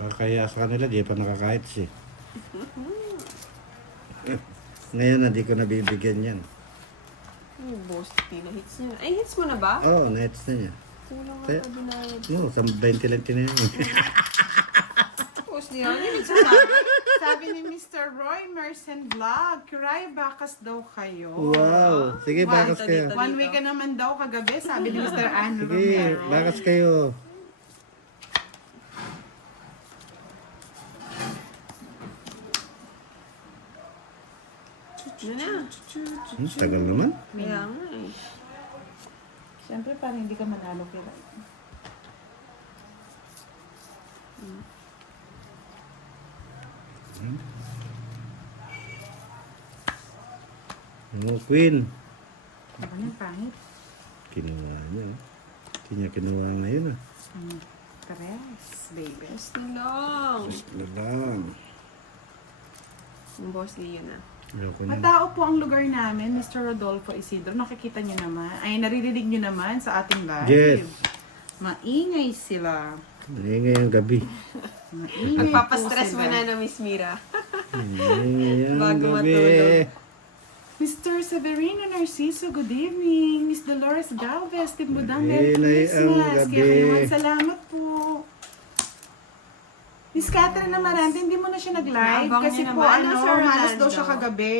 Kaya sa kanila, di pa nakakahit siya. Ngayon, hindi ko nabibigyan yan. Ay, boss, na hits niya. Ay, hits mo na ba? Oo, nets na niya. Kulang nga Kaya- pa binayad. No, sa 20 lang tinayin. Boss niya, ano yung Sabi ni Mr. Roy Mersen Vlog, Kiray, bakas daw kayo. Wow! Sige, bakas kayo. One week ka naman daw kagabi, sabi ni Mr. Andrew Sige, Romero. bakas kayo. Ano na? Tagal naman. Kaya nga eh. Siyempre, parang hindi ka manalo kaya. Oh, Queen. Ako na, pangit. Kinuha niya. Hindi niya kinuha ngayon ah. Tres, baby. Boss lang. Ano lang. Yung boss niya yun ah. Ayoko na. Matao po ang lugar namin, Mr. Rodolfo Isidro. Nakikita niyo naman. Ay, naririnig niyo naman sa ating live. Yes. Maingay sila. Ingay ang gabi. Maingay Nagpapastress po mo sila. na Miss Mira. Ingay ang Bago gabi. matulog. Mr. Severino Narciso, good evening. Miss Dolores Galvez, Timbudang, Merry Ingay ang Christmas. gabi. Kaya naman, salamat po. Miss Catherine Amarante, hindi mo na siya nag-live Naabang kasi niya po, naman. ano, Sir malas daw Rolando. siya kagabi.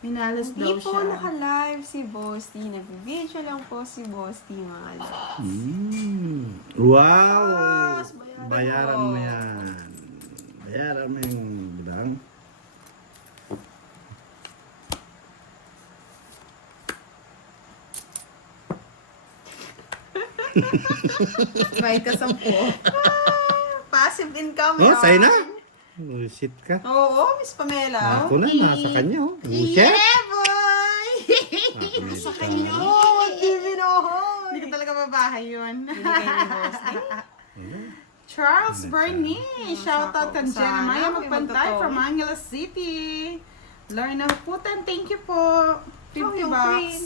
Minalas Hindi daw po siya. naka-live si Boss T. Nag-video lang po si Boss T, mga loves. Wow! Boss, Bayaran mo yan. Bayaran mo yung budang. Try ka sa po. Passive income Oh, yun. sa'yo na. Bullshit ka. Oo, Miss Pamela. Ako na, nasa kanya. Oh. Bullshit. boy! Sa kanya. Oh, give it all! Hindi ko talaga babahay yun. Binigay ni Boss T. Charles Bernie, shoutout kang Sana, Jeremiah may Magpantay magtotoo. from Angeles City. Lorna Huputan, thank you po. 50 yung bucks. queen.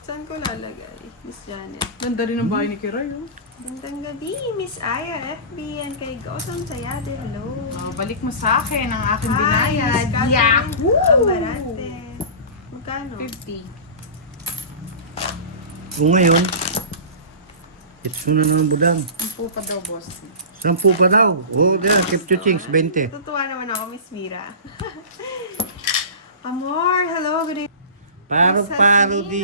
Saan ko lalagay? Miss Janet. Ganda rin ang bahay ni Kiray, oh. Gandang gabi, Miss Aya, FB, and kay Gosong Sayade. Hello. Oh, balik mo sa akin ang aking Hi, binayad. Miss Catherine Yahoo! Amarante. Magkano? 50. O ngayon, it's mo na ng budang. Ang po pa daw, boss. 10 pa daw. Oh, dyan, keep to chings, 20. Tutuwa naman ako, Miss Mira. Amor, hello, good evening. Paro-paro di.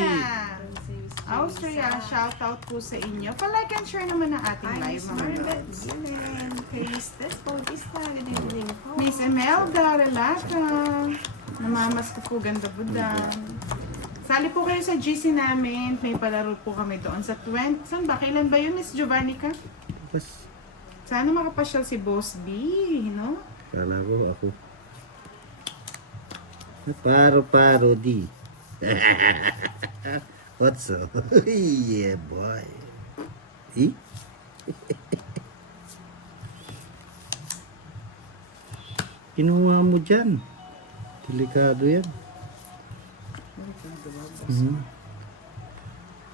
Austria, shoutout po sa inyo. Pa-like and share naman ang ating Hi, live, Miss mga Margaret. loves. Gilen. Christes Bautista, good evening po. Miss Emelda Relata. Namamas ko po, ganda budang. Sali po kayo sa GC namin. May palaro po kami doon sa 20. Saan ba? Kailan ba yun, Miss Giovannica? Tapos, Sana makapasyal si Boss B, no? kala ko ako. Paro-paro di. What's up? Yeah, boy. Eh? Kinuha mo dyan. Delikado yan.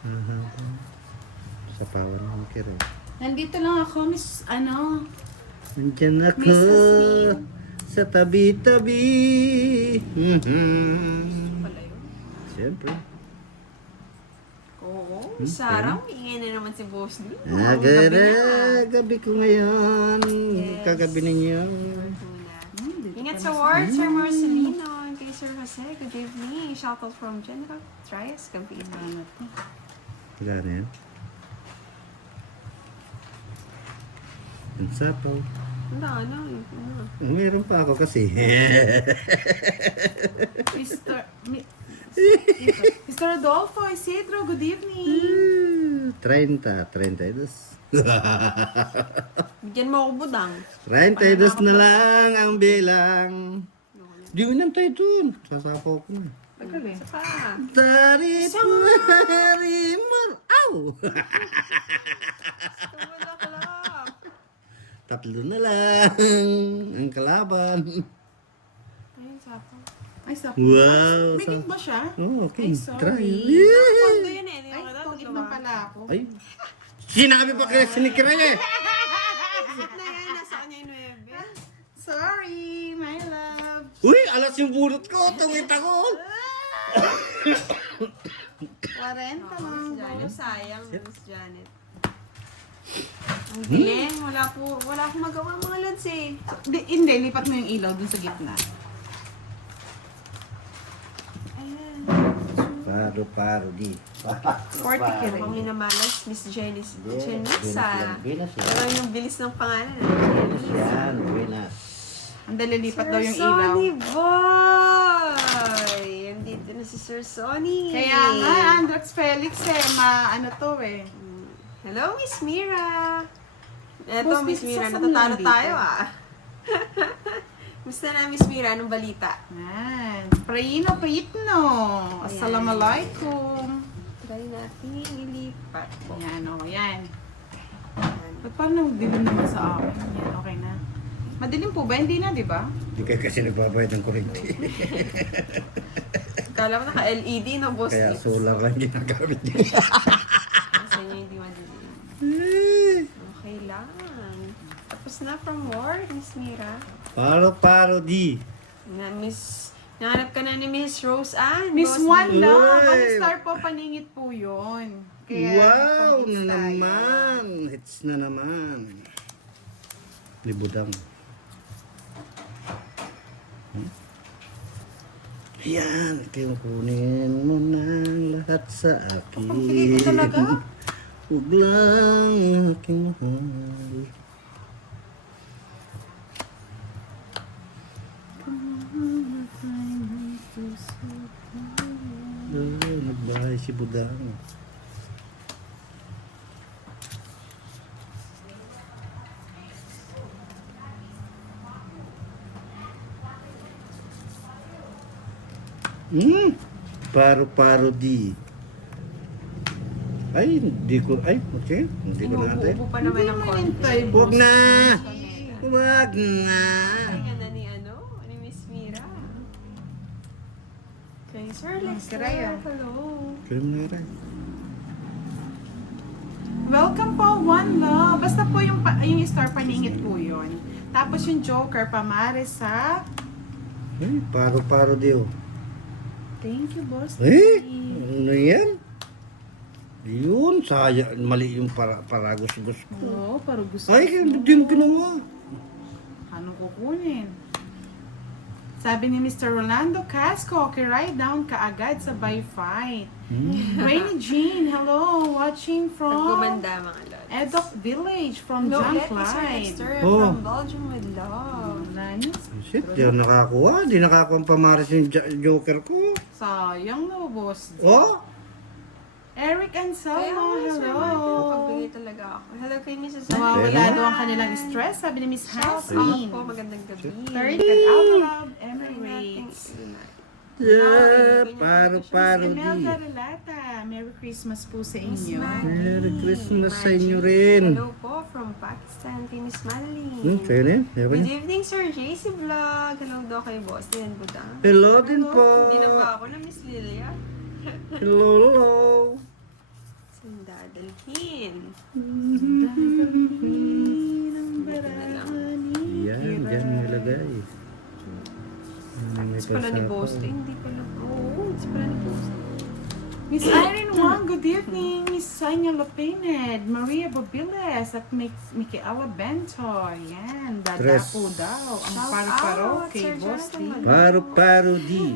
Aha. Sa power ng kiro. Nandito lang ako, Miss, ano, Nandyan ako Miss Asmin. sa tabi-tabi. Pala yun. Siyempre. Oo, Sarah, ingay na naman si Boss D. Gabi ko ngayon. Yes. Kagabi ninyo. Ingat sa work, Sir Marcelino, and kay Sir Jose, good evening. Shoutout from General Trias, Campina. Wala na yan. Ang sapaw. Ano? Meron pa ako kasi. Mr. Mr. Rodolfo Isidro, good evening. 32. Bigyan mo ako budang. 32 na lang ang bilang. Di mo nang tayo dun. Sasapaw ko na. Pagkali. Isa pa. Dari Parimar. Aw! Wala ka lang. 3 na lang ang kalaban. Ayun, sapo. Ay, sa Wow. Bigit ba siya? Oh, okay. Ay, sorry. Try. Kondo yun eh. Ay, pagit na pala ako. Ay. Sinabi pa kaya sinikira eh. Alas yung bunot ko, tungit ako. 40 Miss lang. Janet, sayang, Miss Janet. Ang galing, wala akong magawa mga lads eh. Hindi, lipat mo yung ilaw dun sa gitna. Ayan. Paro di. 40 Kami kiring. minamalas, Miss Janice. Janisa. Venus yan. Pero yung bilis ng pangalan. Venus yan, Venus. Ang dalilipat daw yung Sir ilaw. Sonny boy! Andito na si Sir Sonny. Kaya nga, Andrex Felix ano to eh. Hello, Miss Mira. Eto, Boss, Miss Miss, Mira, saan natatalo nandito? tayo ah. Gusto na, Miss Mira, anong balita? Yan. Prayino. Assalamualaikum. Try natin ilipat po. Yan o, yan. Ayan. Ba't parang dilim naman sa akin? Yan, okay na. Madilim po ba? Hindi na, di ba? Hindi kayo kasi nagbabayad ng kuryente. Kala mo naka-LED na boss. Kaya eh. solar lang ginagamit niya. Kasi niya hindi madilim. Okay lang. Tapos na from work, Miss Mira. Paro di. Nahanap ka na ni Miss Rose Ann. Miss Boss Juan Lee. lang. Uy! Pang star po, paningit po yun. Kaya, Wow pang-hits na tayo. naman. Hits na naman. Libudang. Yan, ito yung kunin mo ng lahat sa akin. Pagpili ko talaga. Huwag lang aking mahal. Nagbahay si Budang. Paro di. Ay, hindi ko, okay. Hindi ko natin. Inuubo pa naman ang konti. Hintay, Huwag boss. na! Huwag na! Kaya na ni ni Miss Mira. Okay, Sir Lester. Kiraya. Hello. Kaya mo na rin. Welcome po, One Love. Basta po yung star paningit po yun. Tapos yung Joker, pamare sa... Ay, paro di oh. Thank you, boss. Ano yan? Yun, mali yung paragos-gos ko. Oo, parang gusto Ay, hindi yung ginawa. Anong kukunin? Sabi ni Mr. Rolando Casco, write down kaagad sa by fight. Rainy Jean, hello, watching Pag from gumanda mga lods. Edok Village from Hello, John get me Sir Clyde. Lester Oh. from Belgium with love. Lanis, Shit, di ako nakakuha. Di nakakuha ang pamaris yung Joker ko. sayang no, boss. Oh? Eric Kaya Anselmo, nga, Sir Martin, hello. pagbigay talaga ako. Hello kay Mrs. Nawawala Pero- daw ang kanilang stress, sabi ni Miss Shout out Hasmin. po, magandang gabi. Third at Alvarab Try natin Emirates. i-unite. Yeah, paro di. Imelda Relata, Merry Christmas po sa Miss inyo. Madeline. Merry Christmas sa inyo rin. Hello po from Pakistan kay Miss Madeline. Sa'yo na yun? Sa'yo ba Good yun? evening, Sir JC Vlog. Hello daw kay Boss Din Budang. Hello din po. Hindi na ba ako na Miss Lilia? Hello. Sandadalhin. Yan, dyan nilagay. It's pala ni Boss Din. Hindi pala. Oo, it's pala ni Boss Din. Miss Irene Wang, good evening. Miss Sonia Lopined, Maria Bobiles, at Micaela Bento. Yan, dadapo daw. Ang Shout paro-paro out, kay Sir Boss Jonathan D. Manalo. Paro di.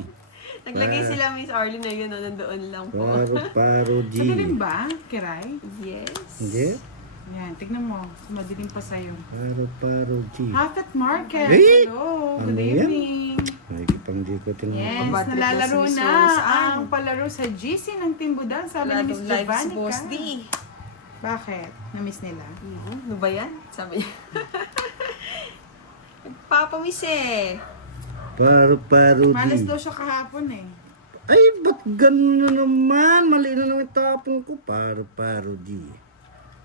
Naglagay sila Miss Arlene na yun, nandoon lang po. Paro di. Madilim ba, Kiray? Yes. Hindi. Yan, tignan mo. Madilim pa sa'yo. Paro di. Hafet Market, Eh? hello. Ano Good yan? evening. Nakikipang di ko tinanong. Yes, Bad trip nalalaro na si Miss na Rose Ann. ang palaro sa GC ng Timbudan. Sabi Wala ni Miss daw live si Giovanni Boss ka. D. Bakit? Na-miss nila? Ano ba yan? Sabi niya. Nagpapamiss eh. Paro Malas di. daw siya kahapon eh. Ay, ba't ganun na naman? Mali na naman yung tapong ko. Paro di.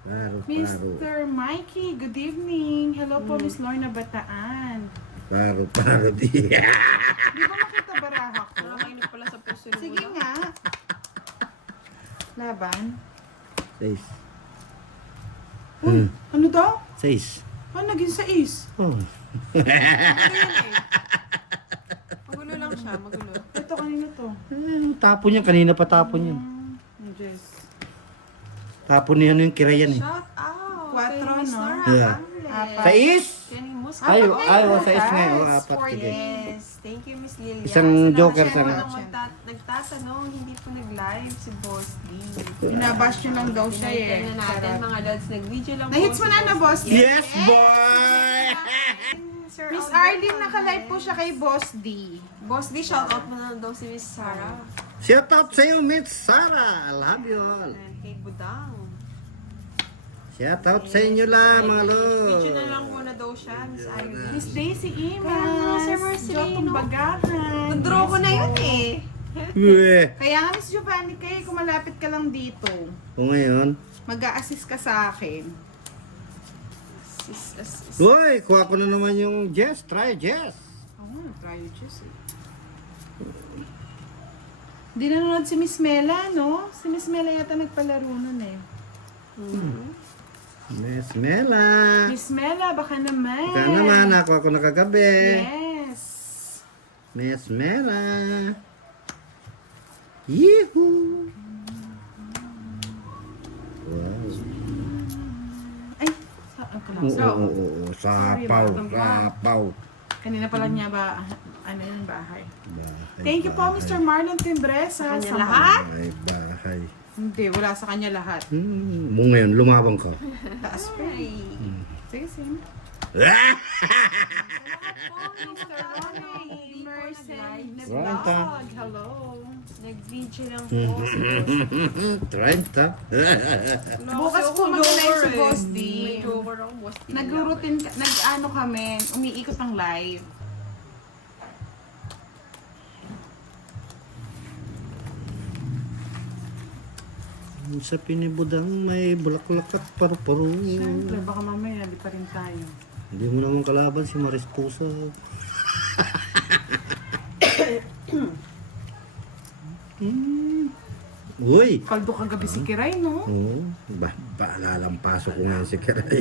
Paro. Mr. Mikey, good evening. Hello po, Miss Lorna Bataan. Paro di. Di ba makita baraha ko? Nakakainig pala sa puso ni Sige Budang. nga. Laban. 6. Ano daw? 6. Ah, naging 6. Oh. Magulo siya, magulo. Ito, kanina to. Tapon yan. Kanina pa tapon yan. Diyos. Tapon niya yung kirayan eh. Shout out! Quatro, kay Miss no? Nora Yeah. Hamlet. Sa is? Kenny Musco. Ay, sa is nga. O, apat Four sige. Yes, thank you Miss Lilia. Isang Sa lahat joker, po isang- ng nagtatanong, hindi po nag-live si Boss D. Binabash nyo lang daw siya eh. Pinaitan na natin Charot. mga dads, nag-video lang Na-hits mo si na na, boss? Yes, boy! Sir Miss Alberto. Arlene, naka-live po siya kay Boss D. Boss D, shoutout mo na daw si Miss Sarah. Shout out sa'yo, Miss Sarah. I love you all. And kay Budang. Shout out sa inyo lang, mga Video na lo. lang muna daw siya, Miss Irene. Miss Daisy Imas. Kaya nga, Sir Marcelino. Jotong Bagahan. Nag-draw ko na yun eh. Uwe. Kaya nga, Miss Giovanni, kaya kung malapit ka lang dito, O ngayon, mag-a-assist ka sa akin. uy, kuha ko na naman yung Jess. Try Jess. Oo, try you just eh. Hindi nanonood si Miss Mela, no? Si Miss Mela yata nagpalaro nun eh. Miss Mela. Miss Mela, baka naman. Baka naman, nakuha ko na kagabi. Yes. Miss Mela. Yehoo! Wow. Ay, saan ko lang? Oo. Sapaw, sapaw. Kanina pala niya ba, ano yun, bahay. Bahay, Thank you po, Mr. Marlon Timbresa. Sa kanya lahat? Bahay. Hindi, wala sa kanya lahat. Mo ngayon, lumabang ka. Taas pa. Sige, sige. Ranta. Hello. Nag-video lang po si Boss D. 30. Bukas po mag-live si Boss D. May joker ako, Boss D. Nag-routine, nag-ano kami, umiikot ang live. Sa pinibudang may bulaklak at paru-paro. Siyempre, baka mamaya, di pa rin tayo. Hindi mo naman kalaban si Maris Pusa. Uy! Kaldo kagabi si Kiray, no? Oo. Lalampaso ko ngayon si Kiray.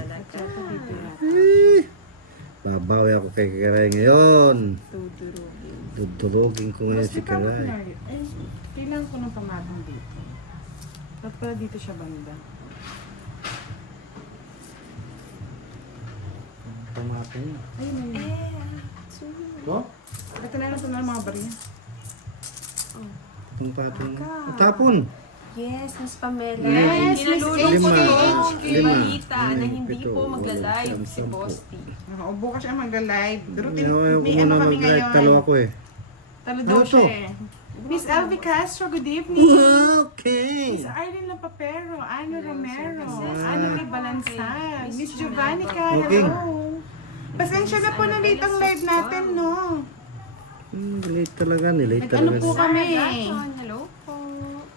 Babawi ako kay Kiray ngayon. Dudurugin ko ngayon si Kiray. Ay, kailangan ko ng pamatang dito. Dapat pala dito siya banda. Pamato niya. Ay, may... Oh? Ito na lang, ito na lang mga bariya. Itong patong. Tapon! Yes, Miss Pamela. Yes, Miss Kinalulungkot Lima. ko kay Lima. Balita na hindi Pito. po magla-live si Sampu. Boss D. Nakaubo ka siya mag-live. Routine, Ayaw ko may muna ano kami mag-live. ngayon. Talo ako eh. Talo daw Ano to? siya eh. Miss Elvie Castro, good evening. Okay! Miss Arlene Lapapero, Ano Romero, Yes. Ano Balansag, Miss Miss Giovannica, Okay. hello. Pasensya na po na late ang live natin, no? Late talaga. Nilate Nag-ano talaga. po kami? Gaton, hello po.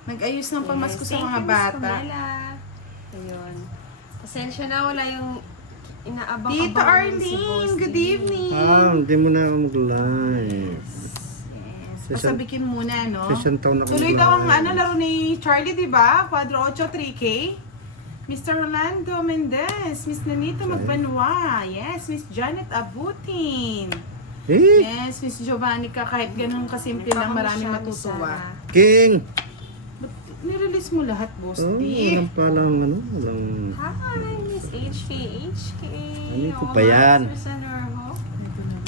Nag-ayos ng pamasko sa Thank mga you, Miss bata. Pamela. Ayun. Pasensya na, wala yung inaabang Tito Arlene, good evening. Hindi mo na ako mag-live. Yes. Session- Pasabikin muna, no? Session taon na ako Tuloy daw ang mag-live. laro ni Charlie, di ba? Quadro 8, 3K. Mr. Rolando Mendez, Miss Nanita Magbanwa, yes, Miss Janet Abutin, Eh, yes, Miss Giovannica, kahit ganun kasimple lang, maraming matutuwa. King! Ba't nirelease mo lahat, Boss Oh, D? walang palang ano, walang... Hi, Miss HK. Ano ko pa yan? Mr. Nervo.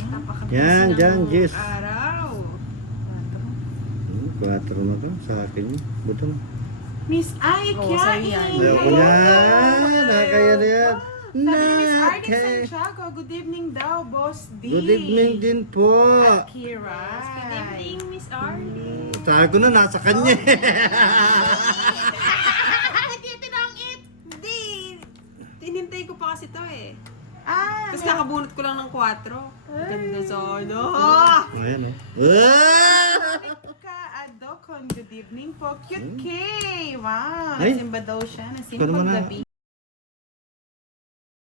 Napakabisi Yan, ng dyan, Jess. araw. 4 na to, sa akin yun. Buto na. Miss Ay Oo, sa'yo yan. Kaya ko yan! Nakaya na yan! Sabi ni Miss Arlene Okay. Santiago, good evening daw, Boss D. Good evening din po. Kira. Good evening, Miss Arlie. Sabi ko na, nasa kanya. Hindi tinangit. Hindi. Tinintay ko pa kasi to eh. Ah, Tapos kakabunot ko lang ng 4. Ganda sana. Ayan o. Ka Adocon, good evening po. Cute K. Wow, Ay. simba daw siya. Ikaw Nasimbang naman na. gabi.